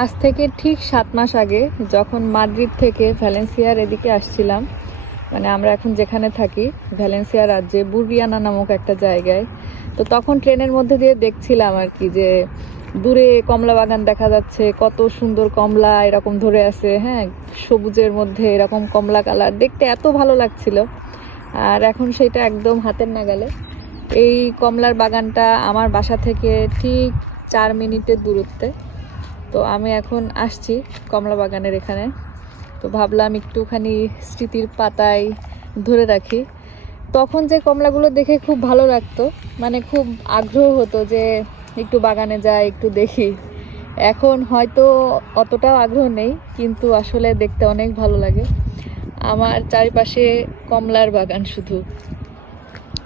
আজ থেকে ঠিক সাত মাস আগে যখন মাদ্রিদ থেকে ভ্যালেন্সিয়ার এদিকে আসছিলাম মানে আমরা এখন যেখানে থাকি, ভ্যালেন্সিয়া রাজ্যে বুরিয়ানা নামক একটা জায়গায়, তো তখন ট্রেনের মধ্যে দিয়ে দেখছিলাম আর কি যে দূরে কমলা বাগান দেখা যাচ্ছে, কত সুন্দর কমলা এরকম ধরে আছে হ্যাঁ সবুজের মধ্যে এরকম কমলা কালার, দেখতে এত ভালো লাগছিল। আর এখন সেটা একদম হাতের নাগালে। এই কমলার বাগানটা আমার বাসা থেকে ঠিক চার মিনিটের দূরত্বে। তো আমি এখন আসছি কমলা বাগানের এখানে। তো ভাবলাম একটুখানি স্মৃতির পাতায় ধরে রাখি। তখন যে কমলাগুলো দেখে খুব ভালো লাগতো মানে খুব আগ্রহ হতো যে একটু বাগানে যাই, একটু দেখি। এখন হয়তো অতটাও আগ্রহ নেই, কিন্তু আসলে দেখতে অনেক ভালো লাগে। আমার চারিপাশে কমলার বাগান শুধু।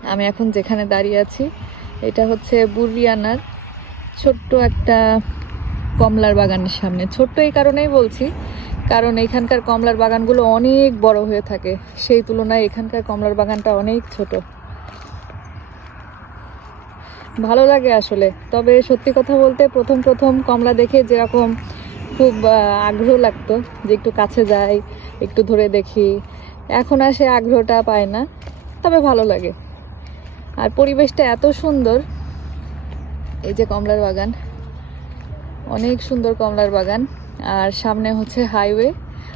আমি এখন যেখানে দাঁড়িয়ে আছি, এটা হচ্ছে বুরিয়ানার ছোট্ট একটা কমলার বাগানের সামনে। ছোট্ট এই কারণেই বলছি, কারণ এখানকার কমলার বাগানগুলো অনেক বড় হয়ে থাকে। সেই তুলনায় এখানকার কমলার বাগানটা অনেক ছোট। ভালো লাগে আসলে। তবে সত্যি কথা বলতে প্রথম প্রথম কমলা দেখে যেরকম খুব আগ্রহ লাগতো যে একটু কাছে যাই, একটু ধরে দেখি। এখন আর সে আগ্রহটা পায় না, তবে ভালো লাগে। আর পরিবেশটা এত সুন্দর, এই যে কমলার বাগান। অনেক সুন্দর কমলার বাগান। আর সামনে হচ্ছে হাইওয়ে।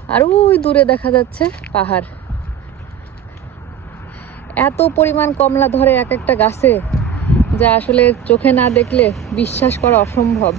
আর ওই দূরে দেখা যাচ্ছে পাহাড়। এত পরিমাণ কমলা ধরে এক একটা গাছে, যা আসলে চোখে না দেখলে বিশ্বাস করা অসম্ভব।